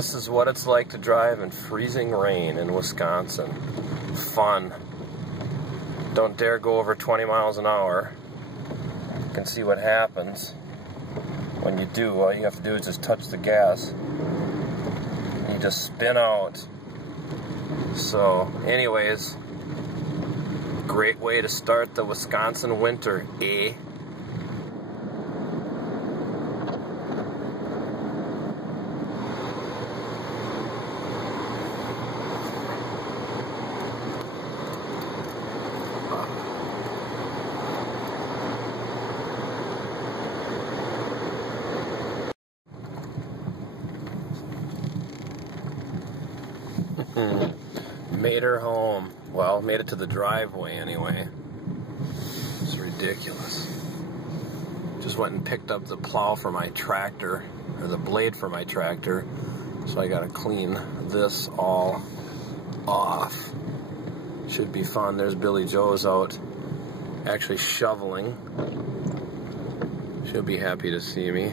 This is what it's like to drive in freezing rain in Wisconsin. Fun. Don't dare go over 20 miles an hour. You can see what happens when you do. All you have to do is just touch the gas. And you just spin out. So, anyways, great way to start the Wisconsin winter, eh? Made her home. Well, made it to the driveway anyway. It's ridiculous. Just went and picked up the plow for my tractor, or the blade for my tractor, so I gotta clean this all off. Should be fun. There's Billy Joe's out actually shoveling. She'll be happy to see me.